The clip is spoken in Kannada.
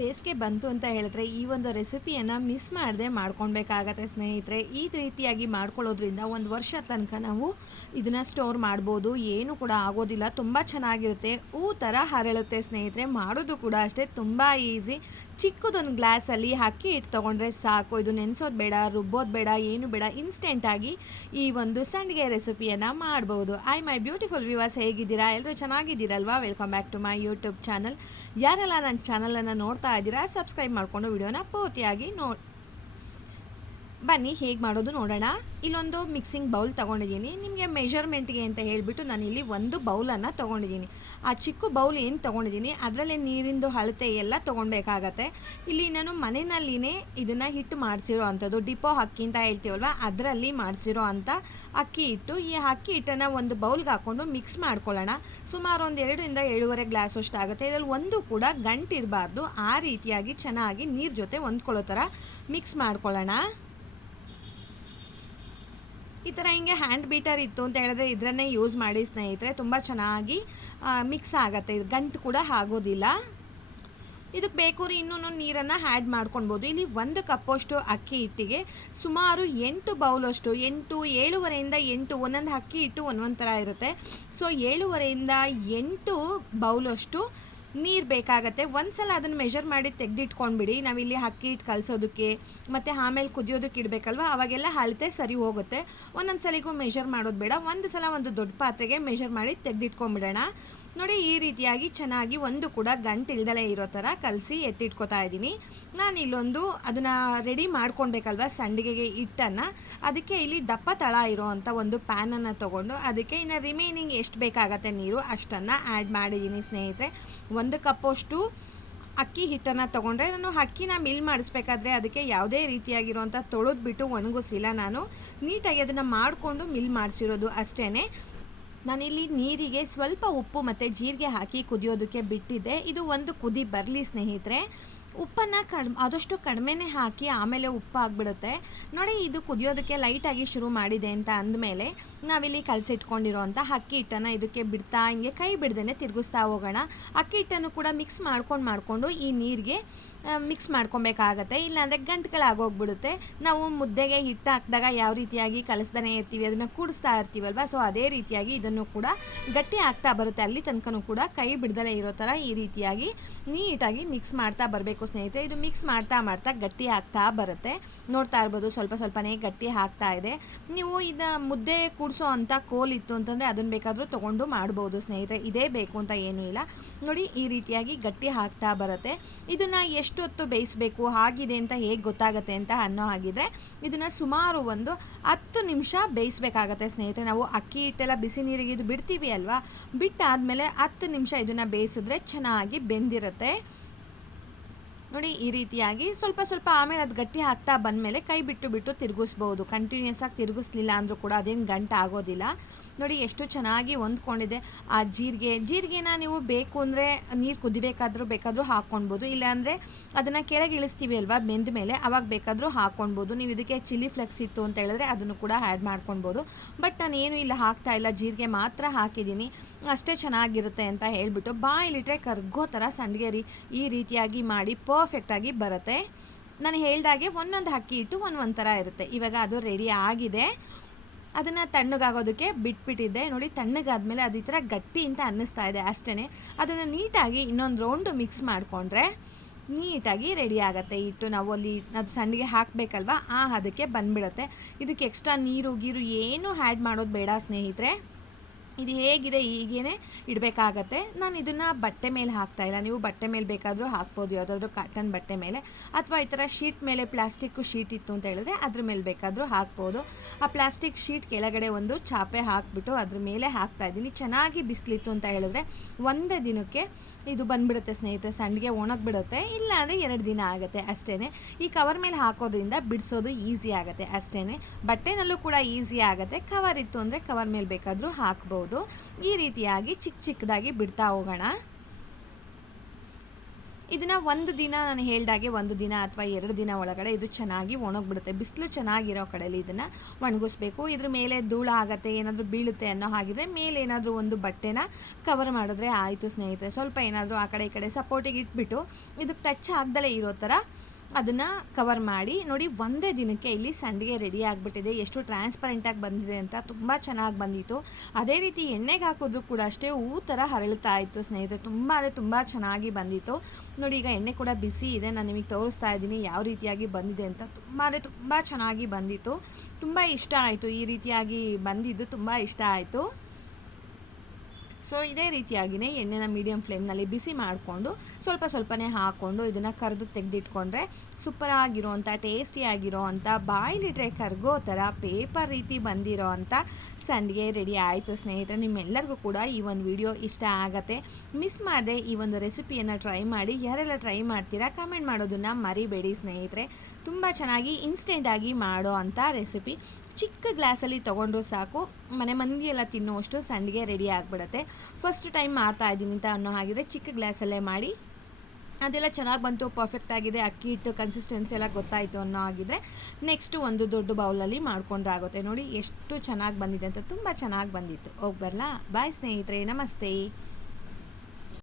ಬೇಸಿಗೆ ಬಂತು ಅಂತ ಹೇಳಿದ್ರೆ ಈ ಒಂದು ರೆಸಿಪಿಯನ್ನು ಮಿಸ್ ಮಾಡದೆ ಮಾಡ್ಕೊಳ್ಬೇಕಾಗತ್ತೆ ಸ್ನೇಹಿತರೆ. ಈ ರೀತಿಯಾಗಿ ಮಾಡ್ಕೊಳ್ಳೋದ್ರಿಂದ ಒಂದು ವರ್ಷ ತನಕ ನಾವು ಇದನ್ನು ಸ್ಟೋರ್ ಮಾಡ್ಬೋದು. ಏನು ಕೂಡ ಆಗೋದಿಲ್ಲ. ತುಂಬ ಚೆನ್ನಾಗಿರುತ್ತೆ. ಹೂ ಥರ ಹರಳುತ್ತೆ ಸ್ನೇಹಿತರೆ. ಮಾಡೋದು ಕೂಡ ಅಷ್ಟೇ ತುಂಬ ಈಸಿ. ಚಿಕ್ಕದೊಂದು ಗ್ಲಾಸಲ್ಲಿ ಹಾಕಿ ಇಟ್ಟು ತೊಗೊಂಡ್ರೆ ಸಾಕು. ಇದು ನೆನೆಸೋದು ಬೇಡ, ರುಬ್ಬೋದು ಬೇಡ, ಏನು ಬೇಡ. ಇನ್ಸ್ಟೆಂಟಾಗಿ ಈ ಒಂದು ಸಂಡಿಗೆ ರೆಸಿಪಿಯನ್ನು ಮಾಡ್ಬೋದು. ಐ ಮೈ ಬ್ಯೂಟಿಫುಲ್ ವ್ಯೂವರ್ಸ್ ಹೇಗಿದ್ದೀರಾ? ಎಲ್ಲರೂ ಚೆನ್ನಾಗಿದ್ದೀರಲ್ವಾ? Welcome back to my YouTube channel ಯಾರೆಲ್ಲ ನನ್ನ ಚಾನಲನ್ನು ನೋಡ್ತಾ ಇದ್ದೀರಾ ಸಬ್ಸ್ಕ್ರೈಬ್ ಮಾಡಿಕೊಂಡು ವಿಡಿಯೋನ ಪೂರ್ತಿಯಾಗಿ ನೋ ಬನ್ನಿ, ಹೇಗೆ ಮಾಡೋದು ನೋಡೋಣ. ಇಲ್ಲೊಂದು ಮಿಕ್ಸಿಂಗ್ ಬೌಲ್ ತೊಗೊಂಡಿದ್ದೀನಿ. ನಿಮಗೆ ಮೆಷರ್ಮೆಂಟ್ಗೆ ಅಂತ ಹೇಳಿಬಿಟ್ಟು ನಾನು ಇಲ್ಲಿ ಒಂದು ಬೌಲನ್ನು ತೊಗೊಂಡಿದ್ದೀನಿ. ಆ ಚಿಕ್ಕ ಬೌಲ್ ಏನು ತೊಗೊಂಡಿದ್ದೀನಿ, ಅದರಲ್ಲೇ ನೀರಿಂದು ಅಳತೆ ಎಲ್ಲ ತೊಗೊಳ್ಬೇಕಾಗತ್ತೆ ಇಲ್ಲಿ ನಾನು ಮನೆಯಲ್ಲಿನೇ ಇದನ್ನು ಹಿಟ್ಟು ಮಾಡಿಸಿರೋ ಅಂಥದ್ದು, ಡಿಪೋ ಅಕ್ಕಿ ಅಂತ ಹೇಳ್ತೀವಲ್ವ, ಅದರಲ್ಲಿ ಮಾಡಿಸಿರೋ ಅಂಥ ಅಕ್ಕಿ ಹಿಟ್ಟು. ಈ ಅಕ್ಕಿ ಹಿಟ್ಟನ್ನು ಒಂದು ಬೌಲ್ಗೆ ಹಾಕ್ಕೊಂಡು ಮಿಕ್ಸ್ ಮಾಡ್ಕೊಳ್ಳೋಣ. ಸುಮಾರು ಒಂದು ಎರಡರಿಂದ ಏಳುವರೆ ಗ್ಲಾಸ್ ಅಷ್ಟು ಆಗುತ್ತೆ. ಇದರಲ್ಲಿ ಒಂದು ಕೂಡ ಗಂಟಿರಬಾರ್ದು. ಆ ರೀತಿಯಾಗಿ ಚೆನ್ನಾಗಿ ನೀರು ಜೊತೆ ಹೊಂದ್ಕೊಳ್ಳೋ ಥರ ಮಿಕ್ಸ್ ಮಾಡ್ಕೊಳ್ಳೋಣ. ಈ ಥರ ಹಿಂಗೆ ಹ್ಯಾಂಡ್ ಬೀಟರ್ ಇತ್ತು ಅಂತ ಹೇಳಿದ್ರೆ ಇದರನ್ನೇ ಯೂಸ್ ಮಾಡಿ ಸ್ನೇಹಿತರೆ, ತುಂಬ ಚೆನ್ನಾಗಿ ಮಿಕ್ಸ್ ಆಗುತ್ತೆ. ಇದು ಗಂಟು ಕೂಡ ಆಗೋದಿಲ್ಲ. ಇದಕ್ಕೆ ಬೇಕು ಇನ್ನೂ ನೀರನ್ನು ಆ್ಯಡ್ ಮಾಡ್ಕೊಳ್ಬೋದು. ಇಲ್ಲಿ ಒಂದು ಕಪ್ಪಷ್ಟು ಅಕ್ಕಿ ಹಿಟ್ಟಿಗೆ ಸುಮಾರು ಎಂಟು ಬೌಲಷ್ಟು, ಎಂಟು, ಏಳುವರೆಯಿಂದ ಎಂಟು, ಒಂದೊಂದು ಅಕ್ಕಿ ಹಿಟ್ಟು ಒಂದೊಂದು ಥರ ಇರುತ್ತೆ. ಸೊ ಏಳುವರೆಯಿಂದ ಎಂಟು ಬೌಲಷ್ಟು ನೀರು ಬೇಕಾಗತ್ತೆ. ಒಂದು ಸಲ ಅದನ್ನು ಮೆಷರ್ ಮಾಡಿ ತೆಗೆದಿಟ್ಕೊಂಡ್ಬಿಡಿ. ನಾವಿಲ್ಲಿ ಅಕ್ಕಿ ಹಿಟ್ಟು ಕಲಸೋದಕ್ಕೆ, ಮತ್ತು ಆಮೇಲೆ ಕುದಿಯೋದಕ್ಕೆ ಇಡಬೇಕಲ್ವ? ಅವಾಗೆಲ್ಲ ಅಳತೆ ಸರಿ ಹೋಗುತ್ತೆ. ಒಂದೊಂದು ಸಲಿಗೂ ಮೆಷರ್ ಮಾಡೋದು ಬೇಡ. ಒಂದು ಸಲ ಒಂದು ದೊಡ್ಡ ಪಾತ್ರೆಗೆ ಮೆಷರ್ ಮಾಡಿ ತೆಗೆದಿಟ್ಕೊಂಡ್ಬಿಡೋಣ. ನೋಡಿ, ಈ ರೀತಿಯಾಗಿ ಚೆನ್ನಾಗಿ ಒಂದು ಕೂಡ ಗಂಟು ಇಲ್ದಲೇ ಇರೋ ಥರ ಕಲಸಿ ಎತ್ತಿಟ್ಕೋತಾ ಇದ್ದೀನಿ. ನಾನು ಇಲ್ಲೊಂದು ಅದನ್ನು ರೆಡಿ ಮಾಡ್ಕೊಳ್ಬೇಕಲ್ವ ಸಂಡಿಗೆಗೆ ಹಿಟ್ಟನ್ನು? ಅದಕ್ಕೆ ಇಲ್ಲಿ ದಪ್ಪ ತಳ ಇರೋವಂಥ ಒಂದು ಪ್ಯಾನನ್ನು ತೊಗೊಂಡು ಅದಕ್ಕೆ ಇನ್ನು ರಿಮೈನಿಂಗ್ ಎಷ್ಟು ಬೇಕಾಗತ್ತೆ ನೀರು ಅಷ್ಟನ್ನು ಆ್ಯಡ್ ಮಾಡಿದ್ದೀನಿ ಸ್ನೇಹಿತರೆ. ಒಂದು ಕಪ್ಪಷ್ಟು ಅಕ್ಕಿ ಹಿಟ್ಟನ್ನು ತೊಗೊಂಡ್ರೆ ನಾನು ಅಕ್ಕಿನ ಮಿಲ್ ಮಾಡಿಸ್ಬೇಕಾದ್ರೆ ಅದಕ್ಕೆ ಯಾವುದೇ ರೀತಿಯಾಗಿರುವಂಥ ತೊಳೆದ್ಬಿಟ್ಟು ಒಣಗಿಸಿಲ್ಲ ನಾನು. ನೀಟಾಗಿ ಅದನ್ನು ಮಾಡಿಕೊಂಡು ಮಿಲ್ ಮಾಡಿಸಿರೋದು ಅಷ್ಟೇ ನಾನಿಲ್ಲಿ ನೀರಿಗೆ ಸ್ವಲ್ಪ ಉಪ್ಪು ಮತ್ತು ಜೀರಿಗೆ ಹಾಕಿ ಕುದಿಯೋದಕ್ಕೆ ಬಿಟ್ಟಿದ್ದೆ. ಇದು ಒಂದು ಕುದಿ ಬರಲಿ ಸ್ನೇಹಿತರೆ. ಉಪ್ಪನ್ನು ಕಡಿಮೆ, ಆದಷ್ಟು ಕಡಿಮೆನೇ ಹಾಕಿ ಆಮೇಲೆ ಉಪ್ಪು ಆಗಿಬಿಡುತ್ತೆ ನೋಡಿ, ಇದು ಕುದಿಯೋದಕ್ಕೆ ಲೈಟಾಗಿ ಶುರು ಮಾಡಿದೆ ಅಂತ ಅಂದಮೇಲೆ ನಾವಿಲ್ಲಿ ಕಲಸಿಟ್ಕೊಂಡಿರೋಂಥ ಅಕ್ಕಿ ಹಿಟ್ಟನ್ನು ಇದಕ್ಕೆ ಬಿಡ್ತಾ, ಹಿಂಗೆ ಕೈ ಬಿಡ್ದೇ ತಿರುಗಿಸ್ತಾ ಹೋಗೋಣ. ಅಕ್ಕಿ ಹಿಟ್ಟನ್ನು ಕೂಡ ಮಿಕ್ಸ್ ಮಾಡ್ಕೊಂಡು ಮಾಡಿಕೊಂಡು ಈ ನೀರಿಗೆ ಮಿಕ್ಸ್ ಮಾಡ್ಕೊಬೇಕಾಗತ್ತೆ. ಇಲ್ಲಾಂದರೆ ಗಂಟುಗಳಾಗೋಗ್ಬಿಡುತ್ತೆ ನಾವು ಮುದ್ದೆಗೆ ಹಿಟ್ಟು ಹಾಕಿದಾಗ ಯಾವ ರೀತಿಯಾಗಿ ಕಲಿಸ್ತಾನೆ ಇರ್ತೀವಿ, ಅದನ್ನು ಕೂಡಿಸ್ತಾ ಇರ್ತೀವಲ್ವ? ಸೊ ಅದೇ ರೀತಿಯಾಗಿ ಇದನ್ನು ಕೂಡ ಗಟ್ಟಿ ಆಗ್ತಾ ಬರುತ್ತೆ. ಅಲ್ಲಿ ತನಕನೂ ಕೂಡ ಕೈ ಬಿಡ್ದಲೇ ಇರೋ ಥರ ಈ ರೀತಿಯಾಗಿ ನೀಟಾಗಿ ಮಿಕ್ಸ್ ಮಾಡ್ತಾ ಬರಬೇಕು. ಸ್ನೇಹಿತರೆ, ಇದು ಮಿಕ್ಸ್ ಮಾಡ್ತಾ ಮಾಡ್ತಾ ಗಟ್ಟಿ ಆಗ್ತಾ ಬರುತ್ತೆ. ನೋಡ್ತಾ ಇರ್ಬೋದು, ಸ್ವಲ್ಪ ಸ್ವಲ್ಪನೇ ಗಟ್ಟಿ ಆಗ್ತಾ ಇದೆ. ನೀವು ಇದು ಮುದ್ದೆ ಕೂಡಿಸೋ ಅಂಥ ಕೋಲ್ ಇತ್ತು ಅಂತಂದರೆ ಅದನ್ನು ಬೇಕಾದರೂ ತೊಗೊಂಡು ಮಾಡ್ಬೋದು ಸ್ನೇಹಿತರೆ. ಇದೇ ಬೇಕು ಅಂತ ಏನೂ ಇಲ್ಲ. ನೋಡಿ, ಈ ರೀತಿಯಾಗಿ ಗಟ್ಟಿ ಆಗ್ತಾ ಬರುತ್ತೆ. ಇದನ್ನು ಎಷ್ಟೊತ್ತು ಬೇಯಿಸಬೇಕು ಆಗಿದೆ ಅಂತ ಹೇಗೆ ಗೊತ್ತಾಗುತ್ತೆ ಅಂತ ಅನ್ನೋ ಆಗಿದೆ ಇದನ್ನು ಸುಮಾರು ಒಂದು ಹತ್ತು ನಿಮಿಷ ಬೇಯಿಸಬೇಕಾಗತ್ತೆ ಸ್ನೇಹಿತರೆ. ನಾವು ಅಕ್ಕಿ ಹಿಟ್ಟೆಲ್ಲ ಬಿಸಿ ನೀರಿಗೆ ಇದು ಬಿಡ್ತೀವಿ ಅಲ್ವಾ? ಬಿಟ್ಟಾದಮೇಲೆ ಹತ್ತು ನಿಮಿಷ ಇದನ್ನು ಬೇಯಿಸಿದ್ರೆ ಚೆನ್ನಾಗಿ ಬೆಂದಿರುತ್ತೆ. ನೋಡಿ, ಈ ರೀತಿಯಾಗಿ ಸ್ವಲ್ಪ ಸ್ವಲ್ಪ ಆಮೇಲೆ ಅದು ಗಟ್ಟಿ ಹಾಕ್ತಾ ಬಂದಮೇಲೆ ಕೈ ಬಿಟ್ಟು ಬಿಟ್ಟು ತಿರುಗಿಸ್ಬೋದು. ಕಂಟಿನ್ಯೂಸ್ ಆಗಿ ತಿರುಗಿಸ್ಲಿಲ್ಲ ಅಂದರೂ ಕೂಡ ಅದೇನು ಗಂಟು ಆಗೋದಿಲ್ಲ. ನೋಡಿ, ಎಷ್ಟು ಚೆನ್ನಾಗಿ ಹೊಂದ್ಕೊಂಡಿದೆ ಆ ಜೀರಿಗೆ. ಜೀರಿಗೆನ ನೀವು ಬೇಕು ಅಂದರೆ ನೀರು ಕುದಿಬೇಕಾದ್ರೂ ಬೇಕಾದರೂ ಹಾಕ್ಕೊಳ್ಬೋದು ಇಲ್ಲಾಂದರೆ ಅದನ್ನು ಕೆಳಗೆ ಇಳಿಸ್ತೀವಿ ಅಲ್ವಾ, ಬೆಂದ ಮೇಲೆ ಅವಾಗ ಬೇಕಾದರೂ ಹಾಕ್ಕೊಳ್ಬೋದು ನೀವು ಇದಕ್ಕೆ ಚಿಲ್ಲಿ ಫ್ಲೆಕ್ಸ್ ಇತ್ತು ಅಂತ ಹೇಳಿದ್ರೆ ಅದನ್ನು ಕೂಡ ಆ್ಯಡ್ ಮಾಡ್ಕೊಳ್ಬೋದು ಬಟ್ ನಾನು ಏನು ಇಲ್ಲ, ಹಾಕ್ತಾ ಇಲ್ಲ. ಜೀರಿಗೆ ಮಾತ್ರ ಹಾಕಿದ್ದೀನಿ. ಅಷ್ಟೇ ಚೆನ್ನಾಗಿರುತ್ತೆ ಅಂತ ಹೇಳಿಬಿಟ್ಟು ಬಾಯಿಲಿಟ್ರೆ ಕರ್ಗೋ ಥರ ಸಂಡಿಗೆ ರೀ. ಈ ರೀತಿಯಾಗಿ ಮಾಡಿ ಪರ್ಫೆಕ್ಟಾಗಿ ಬರುತ್ತೆ. ನಾನು ಹೇಳ್ದಾಗೆ ಒಂದೊಂದು ಅಕ್ಕಿ ಇಟ್ಟು ಒಂದೊಂದು ಥರ ಇರುತ್ತೆ. ಇವಾಗ ಅದು ರೆಡಿ ಆಗಿದೆ. ಅದನ್ನು ತಣ್ಣಗಾಗೋದಕ್ಕೆ ಬಿಟ್ಬಿಟ್ಟಿದ್ದೆ. ನೋಡಿ, ತಣ್ಣಗಾದ್ಮೇಲೆ ಅದು ಈ ಥರ ಗಟ್ಟಿ ಅಂತ ಅನ್ನಿಸ್ತಾ ಇದೆ ಅಷ್ಟೇ ಅದನ್ನು ನೀಟಾಗಿ ಇನ್ನೊಂದು ರೌಂಡು ಮಿಕ್ಸ್ ಮಾಡಿಕೊಂಡ್ರೆ ನೀಟಾಗಿ ರೆಡಿ ಆಗುತ್ತೆ. ಹಿಟ್ಟು ನಾವು ಅಲ್ಲಿ ಅದು ಸಣ್ಣಗೆ ಹಾಕಬೇಕಲ್ವಾ? ಆ ಅದಕ್ಕೆ ಬಂದ್ಬಿಡುತ್ತೆ. ಇದಕ್ಕೆ ಎಕ್ಸ್ಟ್ರಾ ನೀರು, ಗೀರು ಏನೂ ಆ್ಯಡ್ ಮಾಡೋದು ಬೇಡ ಸ್ನೇಹಿತರೆ. ಇದು ಹೇಗಿದೆ ಹೀಗೇ ಇಡಬೇಕಾಗತ್ತೆ. ನಾನು ಇದನ್ನು ಬಟ್ಟೆ ಮೇಲೆ ಹಾಕ್ತಾ ಇಲ್ಲ. ನೀವು ಬಟ್ಟೆ ಮೇಲೆ ಬೇಕಾದರೂ ಹಾಕ್ಬೋದು. ಯಾವುದಾದ್ರೂ ಕಾಟನ್ ಬಟ್ಟೆ ಮೇಲೆ ಅಥವಾ ಈ ಥರ ಶೀಟ್ ಮೇಲೆ ಪ್ಲಾಸ್ಟಿಕ್ಕು ಶೀಟ್ ಇತ್ತು ಅಂತ ಹೇಳಿದ್ರೆ ಅದ್ರ ಮೇಲೆ ಬೇಕಾದರೂ ಹಾಕ್ಬೋದು. ಆ ಪ್ಲಾಸ್ಟಿಕ್ ಶೀಟ್ ಕೆಳಗಡೆ ಒಂದು ಚಾಪೆ ಹಾಕಿಬಿಟ್ಟು ಅದ್ರ ಮೇಲೆ ಹಾಕ್ತಾ ಇದ್ದೀನಿ. ಚೆನ್ನಾಗಿ ಬಿಸಿಲಿತ್ತು ಅಂತ ಹೇಳಿದ್ರೆ ಒಂದೇ ದಿನಕ್ಕೆ ಇದು ಬಂದುಬಿಡುತ್ತೆ ಸ್ನೇಹಿತರೆ. ಸಂಡಿಗೆ ಒಣಗಿಬಿಡುತ್ತೆ. ಇಲ್ಲ ಅಂದರೆ ಎರಡು ದಿನ ಆಗುತ್ತೆ ಅಷ್ಟೇ ಈ ಕವರ್ ಮೇಲೆ ಹಾಕೋದ್ರಿಂದ ಬಿಡಿಸೋದು ಈಸಿ ಆಗುತ್ತೆ ಅಷ್ಟೇ ಬಟ್ಟೆನಲ್ಲೂ ಕೂಡ ಈಸಿ ಆಗುತ್ತೆ. ಕವರ್ ಇತ್ತು ಅಂದರೆ ಕವರ್ ಮೇಲೆ ಬೇಕಾದರೂ ಹಾಕ್ಬೋದು. ಈ ರೀತಿಯಾಗಿ ಚಿಕ್ಕ ಚಿಕ್ಕದಾಗಿ ಬಿಡ್ತಾ ಹೋಗೋಣ. ಇದನ್ನು ಒಂದು ದಿನ ನಾನು ಹೇಳಿದಾಗೆ ಒಂದು ದಿನ ಅಥವಾ ಎರಡು ದಿನ ಒಳಗಡೆ ಇದು ಚೆನ್ನಾಗಿ ಒಣಗಿಬಿಡುತ್ತೆ. ಬಿಸಿಲು ಚೆನ್ನಾಗಿರೋ ಕಡೆಯಲ್ಲಿ ಇದನ್ನು ಒಣಗಿಸ್ಬೇಕು. ಇದ್ರ ಮೇಲೆ ಧೂಳ ಆಗುತ್ತೆ, ಏನಾದರೂ ಬೀಳುತ್ತೆ ಅನ್ನೋ ಹಾಗಿದ್ರೆ ಮೇಲೆ ಏನಾದರೂ ಒಂದು ಬಟ್ಟೆನ ಕವರ್ ಮಾಡಿದ್ರೆ ಆಯಿತು ಸ್ನೇಹಿತರೆ. ಸ್ವಲ್ಪ ಏನಾದರೂ ಆ ಕಡೆ ಈ ಕಡೆ ಸಪೋರ್ಟಿಗೆ ಇಟ್ಬಿಟ್ಟು ಇದಕ್ಕೆ ಟಚ್ ಆಗ್ದಲೇ ಇರೋ ಥರ ಅದನ್ನು ಕವರ್ ಮಾಡಿ, ನೋಡಿ ಒಂದೇ ದಿನಕ್ಕೆ ಇಲ್ಲಿ ಸಂಡಿಗೆ ರೆಡಿ ಆಗಿಬಿಟ್ಟಿದೆ. ಎಷ್ಟು ಟ್ರಾನ್ಸ್ಪರೆಂಟಾಗಿ ಬಂದಿದೆ ಅಂತ ತುಂಬ ಚೆನ್ನಾಗಿ ಬಂದಿತ್ತು. ಅದೇ ರೀತಿ ಎಣ್ಣೆಗೆ ಹಾಕಿದ್ರು ಕೂಡ ಅಷ್ಟೇ ಹೂ ಥರ ಹರಳುತ್ತಾ ಇತ್ತು ಸ್ನೇಹಿತರೆ. ತುಂಬ ಅಂದರೆ ತುಂಬ ಚೆನ್ನಾಗಿ ಬಂದಿತ್ತು. ನೋಡಿ ಈಗ ಎಣ್ಣೆ ಕೂಡ ಬಿಸಿ ಇದೆ. ನಾನು ನಿಮಗೆ ತೋರಿಸ್ತಾ ಇದ್ದೀನಿ ಯಾವ ರೀತಿಯಾಗಿ ಬಂದಿದೆ ಅಂತ. ತುಂಬ ಅಂದರೆ ತುಂಬ ಚೆನ್ನಾಗಿ ಬಂದಿತ್ತು. ತುಂಬ ಇಷ್ಟ ಆಯಿತು ಈ ರೀತಿಯಾಗಿ ಬಂದಿದ್ದು. ತುಂಬ ಇಷ್ಟ ಆಯಿತು. ಸೊ ಇದೇ ರೀತಿಯಾಗಿಯೇ ಎಣ್ಣೆನ ಮೀಡಿಯಂ ಫ್ಲೇಮ್ನಲ್ಲಿ ಬಿಸಿ ಮಾಡಿಕೊಂಡು ಸ್ವಲ್ಪ ಸ್ವಲ್ಪನೇ ಹಾಕ್ಕೊಂಡು ಇದನ್ನು ಕರೆದು ತೆಗೆದಿಟ್ಕೊಂಡ್ರೆ ಸೂಪರಾಗಿರೋವಂಥ ಟೇಸ್ಟಿಯಾಗಿರೋ ಅಂಥ ಬಾಯಿಲಿಟ್ರೆ ಕರ್ಗೋ ಥರ ಪೇಪರ್ ರೀತಿ ಬಂದಿರೋ ಅಂಥ ಸಂಡಿಗೆ ರೆಡಿ ಆಯಿತು. ಸ್ನೇಹಿತರೆ, ನಿಮ್ಮೆಲ್ಲರಿಗೂ ಕೂಡ ಈ ಒಂದು ವಿಡಿಯೋ ಇಷ್ಟ ಆಗತ್ತೆ. ಮಿಸ್ ಮಾಡದೆ ಈ ಒಂದು ರೆಸಿಪಿಯನ್ನು ಟ್ರೈ ಮಾಡಿ. ಯಾರೆಲ್ಲ ಟ್ರೈ ಮಾಡ್ತೀರಾ ಕಮೆಂಟ್ ಮಾಡೋದನ್ನು ಮರಿಬೇಡಿ ಸ್ನೇಹಿತರೆ. ತುಂಬ ಚೆನ್ನಾಗಿ ಇನ್ಸ್ಟೆಂಟಾಗಿ ಮಾಡೋ ಅಂಥ ರೆಸಿಪಿ ಚಿಕ್ಕ ಗ್ಲಾಸಲ್ಲಿ ತೊಗೊಂಡ್ರು ಸಾಕು. ಮನೆ ಮಂದಿ ಎಲ್ಲ ತಿನ್ನುವಷ್ಟು ಸಂಡಿಗೆ ರೆಡಿ ಆಗಿಬಿಡುತ್ತೆ. ಫಸ್ಟ್ ಟೈಮ್ ಮಾಡ್ತಾ ಇದ್ದೀನಿ ಅಂತ ಅನ್ನೋ ಹಾಗಿದ್ರೆ ಚಿಕ್ಕ ಗ್ಲಾಸಲ್ಲೇ ಮಾಡಿ. ಅದೆಲ್ಲ ಚೆನ್ನಾಗಿ ಬಂತು ಪರ್ಫೆಕ್ಟ್ ಆಗಿದೆ, ಅಕ್ಕಿ ಹಿಟ್ಟು ಕನ್ಸಿಸ್ಟೆನ್ಸಿ ಎಲ್ಲ ಗೊತ್ತಾಯಿತು ಅನ್ನೋ ಆಗಿದೆ ನೆಕ್ಸ್ಟು ಒಂದು ದೊಡ್ಡ ಬೌಲಲ್ಲಿ ಮಾಡಿಕೊಂಡ್ರೆ ಆಗುತ್ತೆ ನೋಡಿ, ಎಷ್ಟು ಚೆನ್ನಾಗಿ ಬಂದಿದೆ ಅಂತ, ತುಂಬ ಚೆನ್ನಾಗಿ ಬಂದಿತ್ತು. ಹೋಗಿ ಬರಲಾ? ಬಾಯ್ ಸ್ನೇಹಿತರೆ, ನಮಸ್ತೆ.